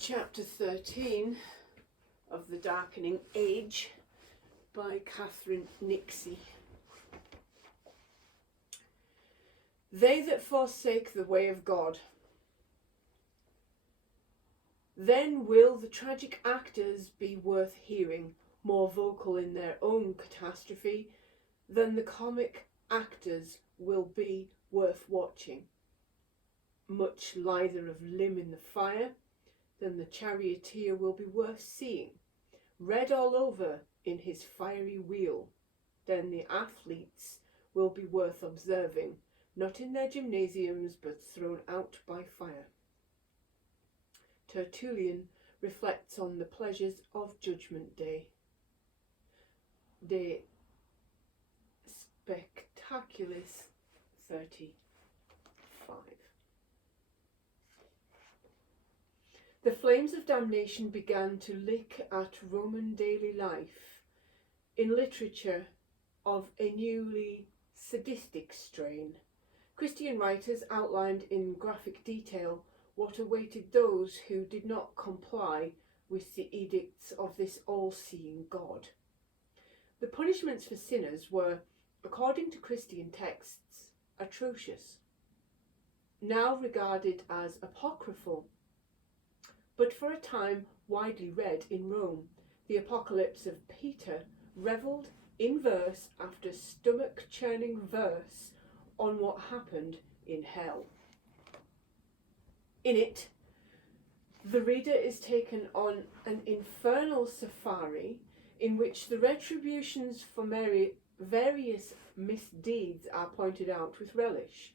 Chapter 13 of The Darkening Age by Catherine Nixey. They that forsake the way of God. Then will the tragic actors be worth hearing, more vocal in their own catastrophe than the comic actors will be worth watching. Much lither of limb in the fire than the charioteer will be worth seeing, red all over in his fiery wheel. Then the athletes will be worth observing, not in their gymnasiums, but thrown out by fire. Tertullian reflects on the pleasures of Judgment Day. De Spectaculis 35. The flames of damnation began to lick at Roman daily life in literature of a newly sadistic strain. Christian writers outlined in graphic detail what awaited those who did not comply with the edicts of this all-seeing God. The punishments for sinners were, according to Christian texts, atrocious, now regarded as apocryphal, but for a time widely read in Rome. The Apocalypse of Peter revelled in verse after stomach-churning verse on what happened in hell. In it, the reader is taken on an infernal safari in which the retributions for various misdeeds are pointed out with relish.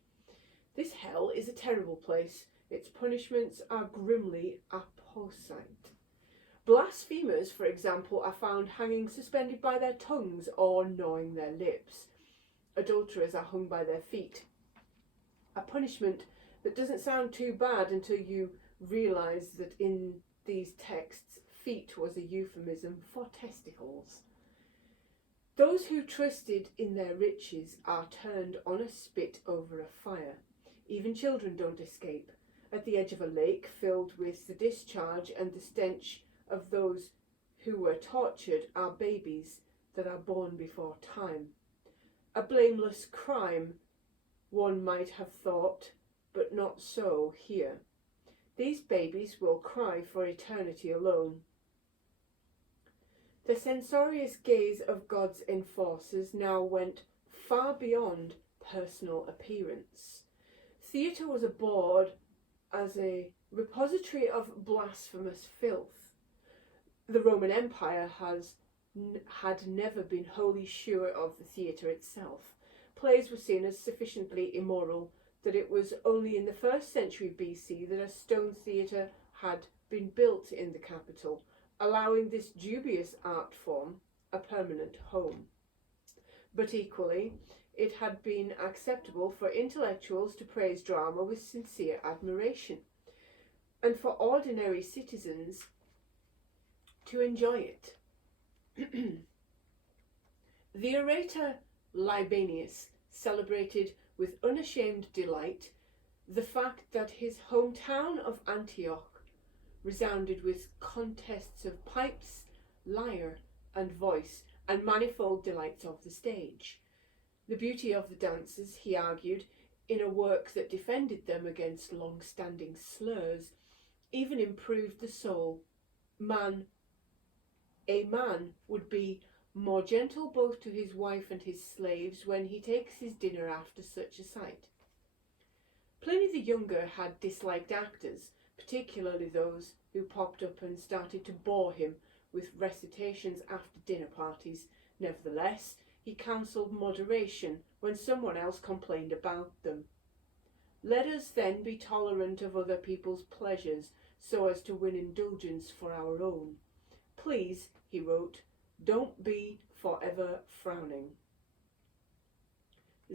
This hell is a terrible place. Its punishments are grimly apposite. Blasphemers, for example, are found hanging suspended by their tongues or gnawing their lips. Adulterers are hung by their feet. A punishment that doesn't sound too bad until you realise that in these texts, feet was a euphemism for testicles. Those who trusted in their riches are turned on a spit over a fire. Even children don't escape. At the edge of a lake filled with the discharge and the stench of those who were tortured are babies that are born before time. A blameless crime, one might have thought, but not so here. These babies will cry for eternity alone. The censorious gaze of God's enforcers now went far beyond personal appearance. Theatre was abhorred as a repository of blasphemous filth. The Roman Empire had never been wholly sure of the theatre itself. Plays were seen as sufficiently immoral that it was only in the 1st century BC that a stone theatre had been built in the capital, allowing this dubious art form a permanent home. But equally, it had been acceptable for intellectuals to praise drama with sincere admiration, and for ordinary citizens to enjoy it. The orator Libanius celebrated with unashamed delight the fact that his hometown of Antioch resounded with contests of pipes, lyre, and voice, and manifold delights of the stage. The beauty of the dances, he argued, in a work that defended them against long-standing slurs, even improved the soul. A man would be more gentle both to his wife and his slaves when he takes his dinner after such a sight. Pliny the Younger had disliked actors, particularly those who popped up and started to bore him with recitations after dinner parties. Nevertheless, he counselled moderation when someone else complained about them. Let us then be tolerant of other people's pleasures so as to win indulgence for our own. Please, he wrote, don't be forever frowning.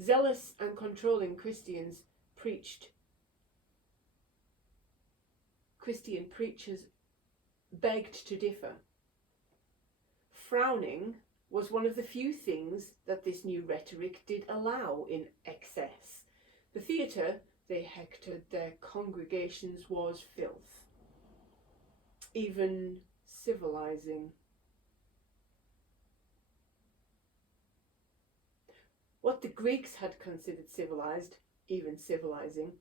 Zealous and controlling Christian preachers begged to differ. Frowning was one of the few things that this new rhetoric did allow in excess. The theatre, they hectored their congregations, was filth. even civilizing. What the Greeks had considered civilized, even civilizing,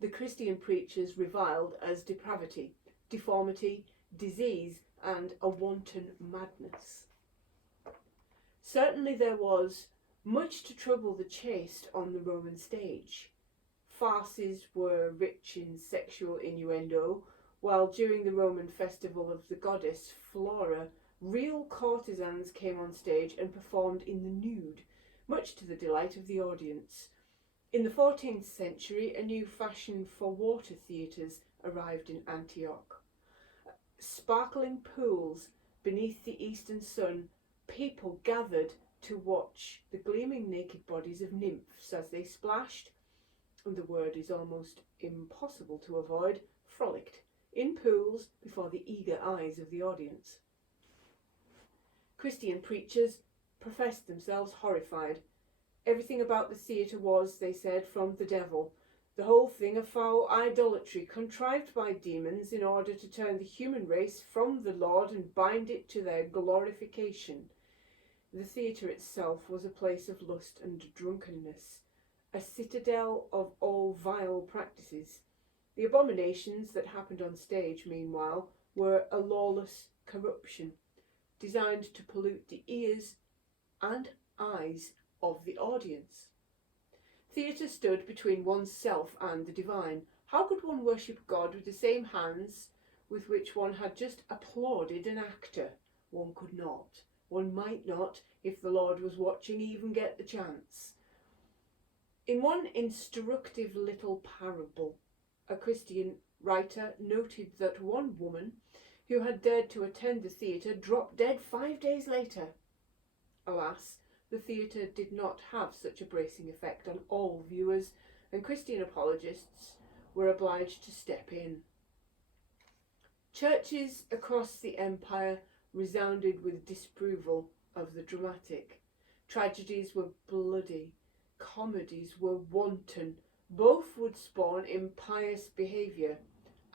the Christian preachers reviled as depravity, deformity, disease, and a wanton madness. Certainly there was much to trouble the chaste on the Roman stage. Farces were rich in sexual innuendo, while during the Roman festival of the goddess Flora, real courtesans came on stage and performed in the nude, much to the delight of the audience. In the 14th century, a new fashion for water theatres arrived in Antioch. Sparkling pools beneath the eastern sun, people gathered to watch the gleaming naked bodies of nymphs as they splashed, and the word is almost impossible to avoid, frolicked in pools before the eager eyes of the audience. Christian preachers professed themselves horrified. Everything about the theatre was, they said, from the devil, the whole thing a foul idolatry contrived by demons in order to turn the human race from the Lord and bind it to their glorification. The theatre itself was a place of lust and drunkenness, a citadel of all vile practices. The abominations that happened on stage, meanwhile, were a lawless corruption, designed to pollute the ears and eyes of the audience. Theatre stood between oneself and the divine. How could one worship God with the same hands with which one had just applauded an actor? One could not. One might not, if the Lord was watching, even get the chance. In one instructive little parable, a Christian writer noted that one woman who had dared to attend the theatre dropped dead 5 days later. Alas, the theatre did not have such a bracing effect on all viewers, and Christian apologists were obliged to step in. Churches across the empire resounded with disapproval of the dramatic. Tragedies were bloody, comedies were wanton, both would spawn impious behaviour.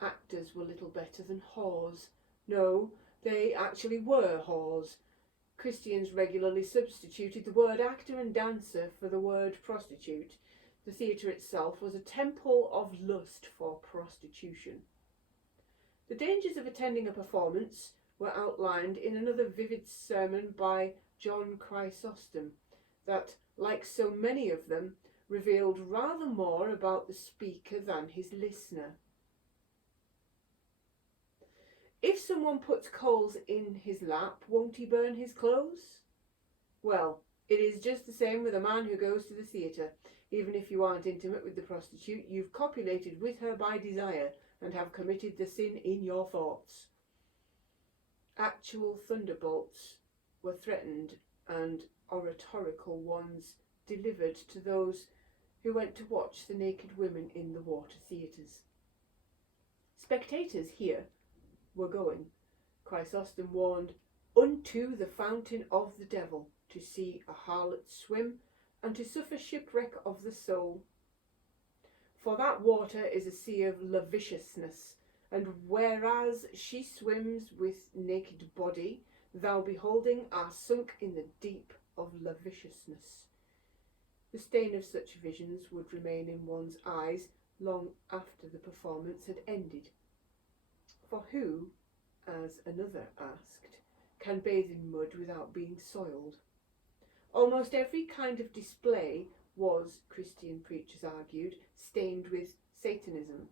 Actors were little better than whores. No, they actually were whores. Christians regularly substituted the word actor and dancer for the word prostitute. The theatre itself was a temple of lust for prostitution. The dangers of attending a performance were outlined in another vivid sermon by John Chrysostom that, like so many of them, revealed rather more about the speaker than his listener. If someone puts coals in his lap, won't he burn his clothes? Well, it is just the same with a man who goes to the theatre. Even if you aren't intimate with the prostitute, you've copulated with her by desire and have committed the sin in your thoughts. Actual thunderbolts were threatened and oratorical ones delivered to those who went to watch the naked women in the water theatres. Spectators here were going, Chrysostom warned, unto the fountain of the devil, to see a harlot swim, and to suffer shipwreck of the soul. For that water is a sea of lasciviousness, and whereas she swims with naked body, thou beholding art sunk in the deep of lasciviousness. The stain of such visions would remain in one's eyes long after the performance had ended. For who, as another asked, can bathe in mud without being soiled? Almost every kind of display was, Christian preachers argued, stained with Satanism.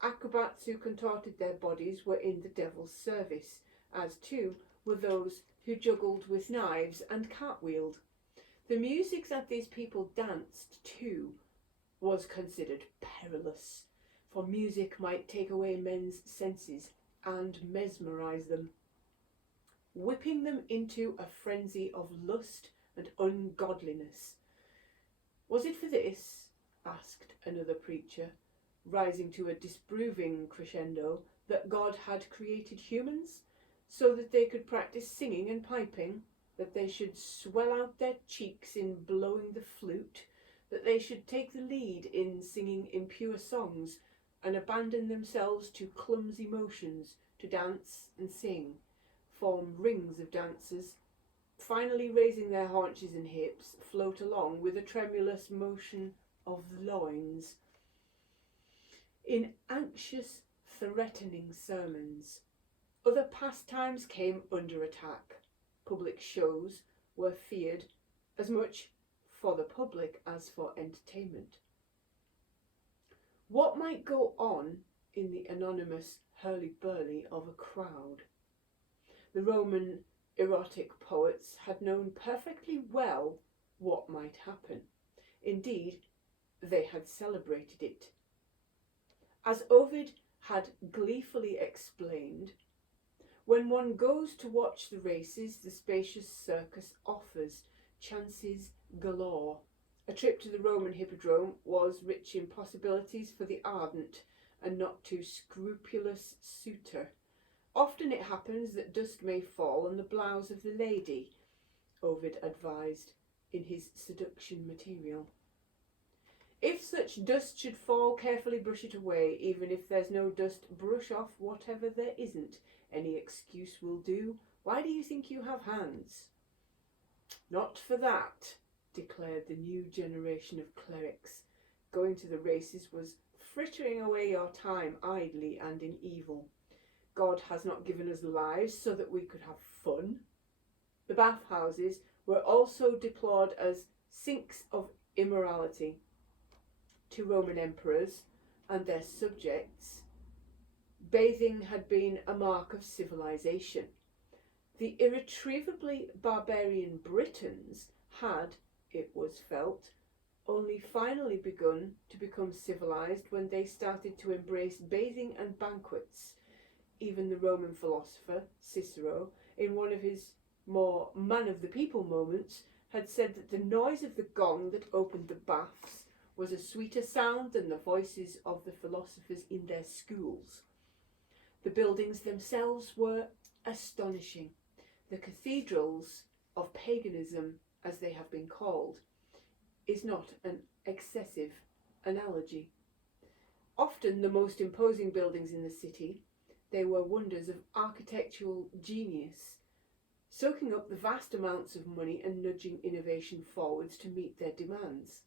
Acrobats who contorted their bodies were in the devil's service, as too were those who juggled with knives and cartwheeled. The music that these people danced to was considered perilous, for music might take away men's senses and mesmerise them, whipping them into a frenzy of lust and ungodliness. Was it for this, asked another preacher, rising to a disproving crescendo, that God had created humans, so that they could practice singing and piping, that they should swell out their cheeks in blowing the flute, that they should take the lead in singing impure songs, and abandon themselves to clumsy motions, to dance and sing, form rings of dancers, finally raising their haunches and hips, float along with a tremulous motion of the loins. In anxious, threatening sermons, other pastimes came under attack. Public shows were feared as much for the public as for entertainment. What might go on in the anonymous hurly-burly of a crowd? The Roman erotic poets had known perfectly well what might happen. Indeed, they had celebrated it. As Ovid had gleefully explained, when one goes to watch the races, the spacious circus offers chances galore. A trip to the Roman hippodrome was rich in possibilities for the ardent and not too scrupulous suitor. Often it happens that dust may fall on the blouse of the lady, Ovid advised in his seduction material. If such dust should fall, carefully brush it away. Even if there's no dust, brush off whatever there isn't. Any excuse will do. Why do you think you have hands? Not for that, declared the new generation of clerics. Going to the races was frittering away your time idly and in evil. God has not given us lives so that we could have fun. The bathhouses were also deplored as sinks of immorality. To Roman emperors and their subjects, bathing had been a mark of civilization. The irretrievably barbarian Britons had, it was felt, only finally begun to become civilized when they started to embrace bathing and banquets. Even the Roman philosopher Cicero, in one of his more man-of-the-people moments, had said that the noise of the gong that opened the baths was a sweeter sound than the voices of the philosophers in their schools. The buildings themselves were astonishing. The cathedrals of paganism, as they have been called, is not an excessive analogy. Often the most imposing buildings in the city, they were wonders of architectural genius, soaking up the vast amounts of money and nudging innovation forwards to meet their demands.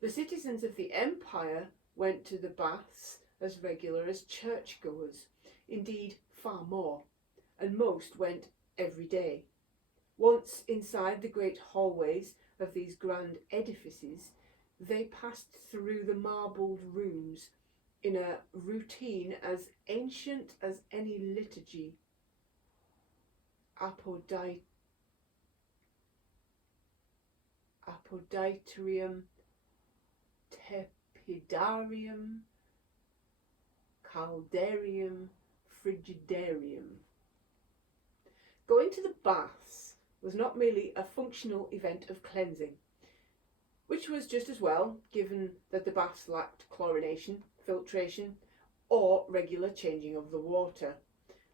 The citizens of the empire went to the baths as regular as churchgoers, indeed far more, and most went every day. Once inside the great hallways of these grand edifices, they passed through the marbled rooms in a routine as ancient as any liturgy. Apoditerium, tepidarium, caldarium, frigidarium. Going to the baths was not merely a functional event of cleansing, which was just as well, given that the baths lacked chlorination, filtration, or regular changing of the water.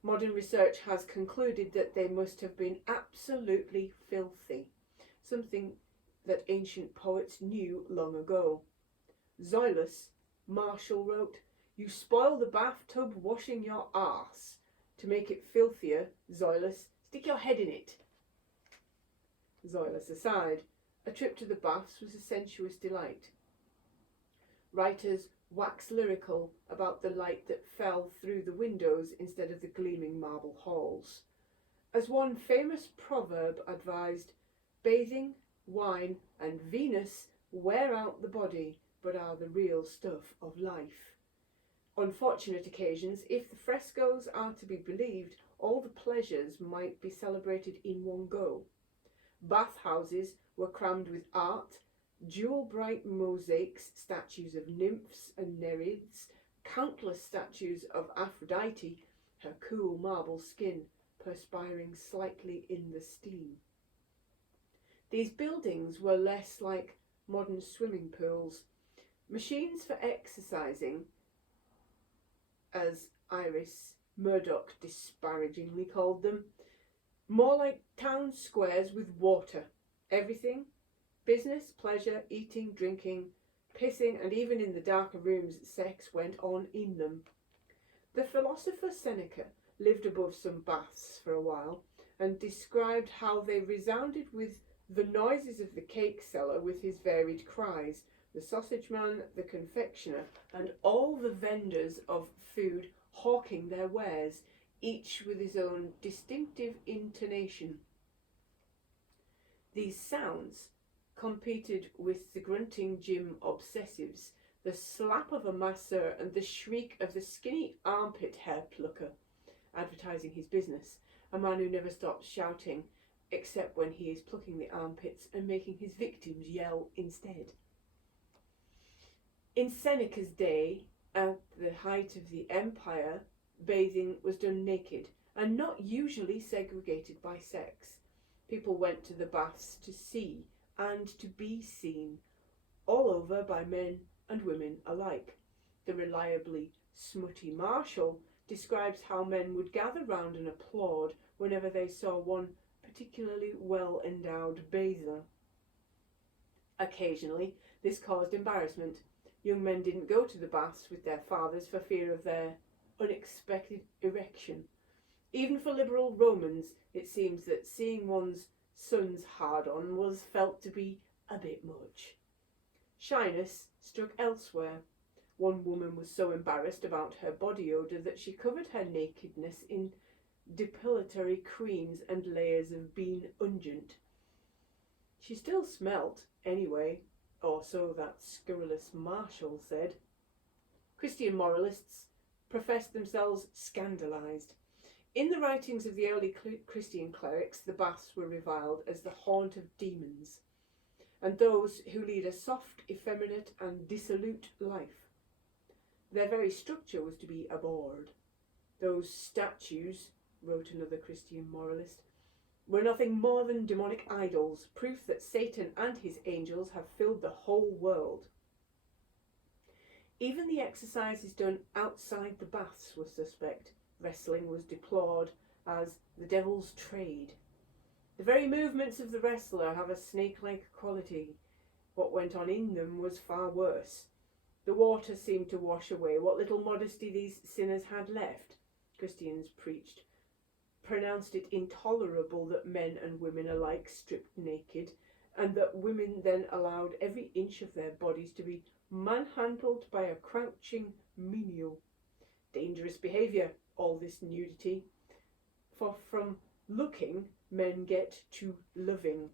Modern research has concluded that they must have been absolutely filthy, something that ancient poets knew long ago. Zoilus, Martial wrote, "You spoil the bathtub washing your arse. To make it filthier, Zoilus, stick your head in it." Zoilus aside, a trip to the baths was a sensuous delight. Writers wax lyrical about the light that fell through the windows instead of the gleaming marble halls. As one famous proverb advised, bathing, wine, and Venus wear out the body, but are the real stuff of life. On fortunate occasions, if the frescoes are to be believed, all the pleasures might be celebrated in one go. Bathhouses were crammed with art, jewel-bright mosaics, statues of nymphs and nereids, countless statues of Aphrodite, her cool marble skin perspiring slightly in the steam. These buildings were less like modern swimming pools, machines for exercising, as Iris Murdoch disparagingly called them, more like town squares with water. Everything, business, pleasure, eating, drinking, pissing, and even in the darker rooms, sex went on in them. The philosopher Seneca lived above some baths for a while, and described how they resounded with the noises of the cake seller with his varied cries, the sausage man, the confectioner, and all the vendors of food hawking their wares, each with his own distinctive intonation. These sounds competed with the grunting gym obsessives, the slap of a masseur, and the shriek of the skinny armpit hair plucker, advertising his business, a man who never stops shouting, except when he is plucking the armpits and making his victims yell instead. In Seneca's day, at the height of the empire, bathing was done naked, and not usually segregated by sex. People went to the baths to see and to be seen, all over by men and women alike. The reliably smutty Marshall describes how men would gather round and applaud whenever they saw one particularly well-endowed bather. Occasionally, this caused embarrassment. Young men didn't go to the baths with their fathers for fear of their unexpected erection. Even for liberal Romans, it seems that seeing one's son's hard-on was felt to be a bit much. Shyness struck elsewhere. One woman was so embarrassed about her body odour that she covered her nakedness in depilatory creams and layers of bean unguent. She still smelt, anyway, or so that scurrilous Marshall said. Christian moralists professed themselves scandalised. In the writings of the early Christian clerics, the baths were reviled as the haunt of demons, and those who lead a soft, effeminate, and dissolute life. Their very structure was to be abhorred. Those statues, wrote another Christian moralist, were nothing more than demonic idols, proof that Satan and his angels have filled the whole world. Even the exercises done outside the baths were suspect. Wrestling was deplored as the devil's trade. The very movements of the wrestler have a snake-like quality. What went on in them was far worse. The water seemed to wash away what little modesty these sinners had left. Christians preached, pronounced it intolerable that men and women alike stripped naked, and that women then allowed every inch of their bodies to be manhandled by a crouching menial. Dangerous behaviour, all this nudity, for from looking men get to loving.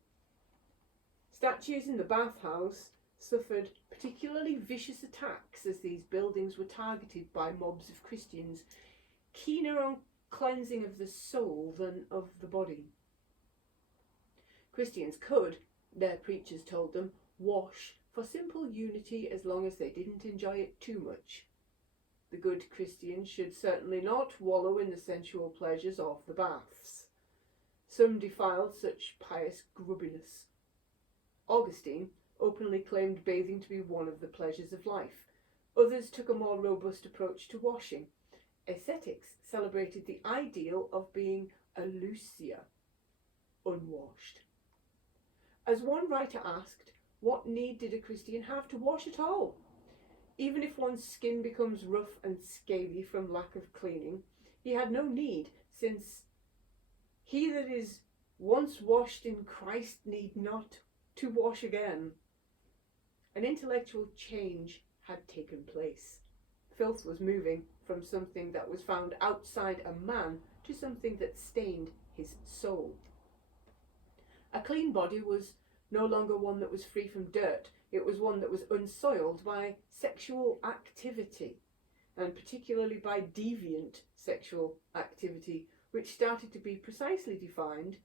Statues in the bathhouse suffered particularly vicious attacks as these buildings were targeted by mobs of Christians, keener on cleansing of the soul than of the body. Christians could, their preachers told them, wash for simple unity as long as they didn't enjoy it too much. The good Christians should certainly not wallow in the sensual pleasures of the baths. Some defiled such pious grubbiness. Augustine openly claimed bathing to be one of the pleasures of life. Others took a more robust approach to washing. Ascetics celebrated the ideal of being a Lucia, unwashed. As one writer asked, what need did a Christian have to wash at all? Even if one's skin becomes rough and scaly from lack of cleaning, he had no need, since he that is once washed in Christ need not to wash again. An intellectual change had taken place. Filth was moving from something that was found outside a man to something that stained his soul. A clean body was no longer one that was free from dirt. It was one that was unsoiled by sexual activity, and particularly by deviant sexual activity, which started to be precisely defined,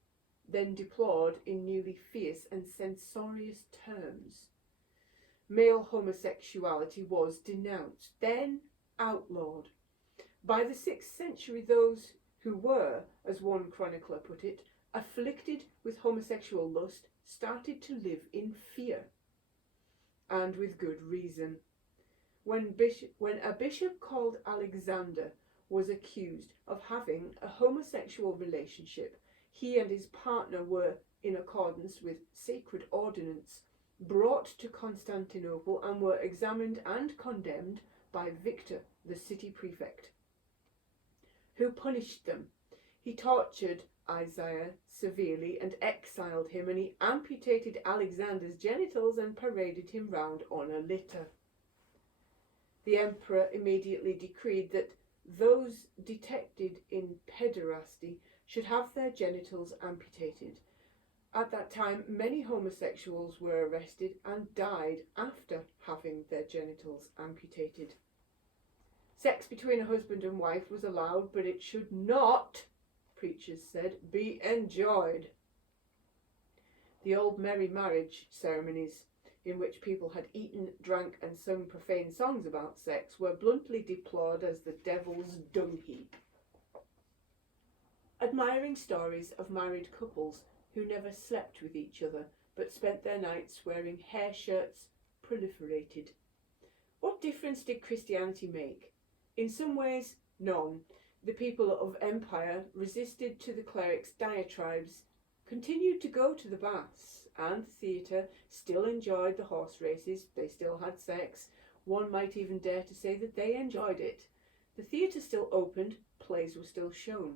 then deplored in newly fierce and censorious terms. Male homosexuality was denounced, then outlawed. By the 6th century, those who were, as one chronicler put it, afflicted with homosexual lust started to live in fear, and with good reason. When a bishop called Alexander was accused of having a homosexual relationship, he and his partner were, in accordance with sacred ordinance, brought to Constantinople and were examined and condemned by Victor, the city prefect. who punished them. He tortured Isaiah severely and exiled him, and he amputated Alexander's genitals and paraded him round on a litter. The emperor immediately decreed that those detected in pederasty should have their genitals amputated. At that time, many homosexuals were arrested and died after having their genitals amputated. Sex between a husband and wife was allowed, but it should not, preachers said, be enjoyed. The old merry marriage ceremonies, in which people had eaten, drank and sung profane songs about sex, were bluntly deplored as the devil's dung heap. Admiring stories of married couples who never slept with each other but spent their nights wearing hair shirts proliferated. What difference did Christianity make? In some ways, none. The people of empire resisted to the clerics' diatribes, continued to go to the baths and the theatre, still enjoyed the horse races, they still had sex. One might even dare to say that they enjoyed it. The theatre still opened, plays were still shown.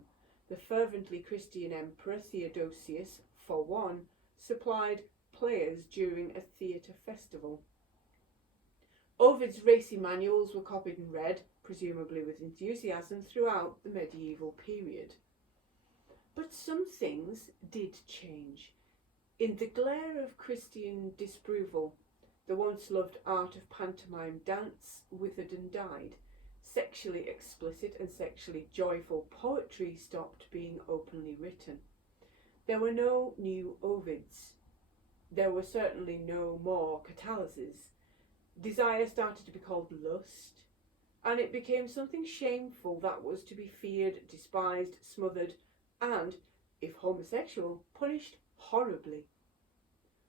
The fervently Christian emperor Theodosius, for one, supplied players during a theatre festival. Ovid's racy manuals were copied and read, presumably with enthusiasm, throughout the medieval period. But some things did change. In the glare of Christian disapproval, the once loved art of pantomime dance withered and died. Sexually explicit and sexually joyful poetry stopped being openly written. There were no new Ovids. There were certainly no more Catulluses. Desire started to be called lust, and it became something shameful that was to be feared, despised, smothered, and, if homosexual, punished horribly.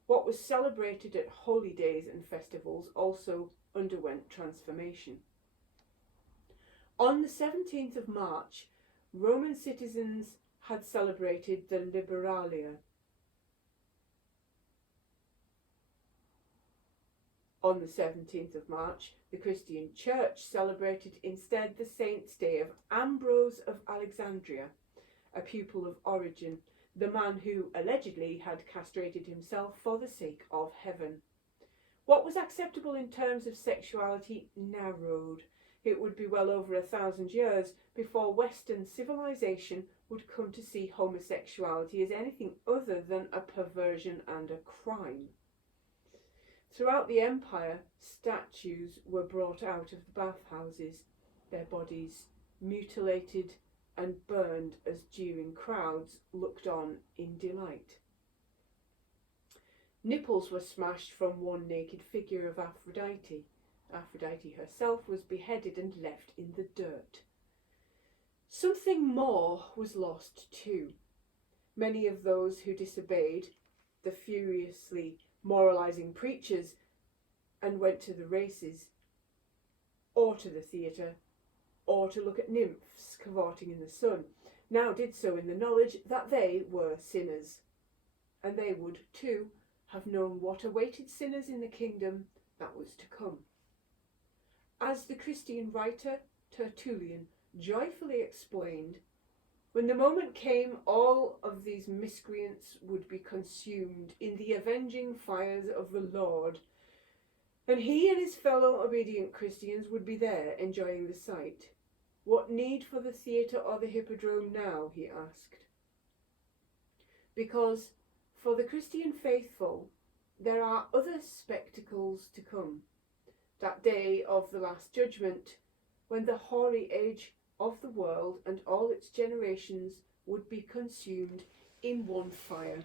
What was celebrated at holy days and festivals also underwent transformation. On the 17th of March, Roman citizens had celebrated the Liberalia. On the 17th of March, the Christian Church celebrated instead the saint's day of Ambrose of Alexandria, a pupil of Origen, the man who allegedly had castrated himself for the sake of heaven. What was acceptable in terms of sexuality narrowed. It would be well over 1,000 years before Western civilization would come to see homosexuality as anything other than a perversion and a crime. Throughout the empire, statues were brought out of the bathhouses, their bodies mutilated and burned as jeering crowds looked on in delight. Nipples were smashed from one naked figure of Aphrodite. Aphrodite herself was beheaded and left in the dirt. Something more was lost too. Many of those who disobeyed, the furiously moralising preachers, and went to the races, or to the theatre, or to look at nymphs cavorting in the sun, now did so in the knowledge that they were sinners, and they would too have known what awaited sinners in the kingdom that was to come. As the Christian writer Tertullian joyfully explained, when the moment came, all of these miscreants would be consumed in the avenging fires of the Lord, and he and his fellow obedient Christians would be there enjoying the sight. What need for the theatre or the hippodrome now, he asked. Because for the Christian faithful there are other spectacles to come. That day of the last judgment, when the hoary age of the world and all its generations would be consumed in one fire.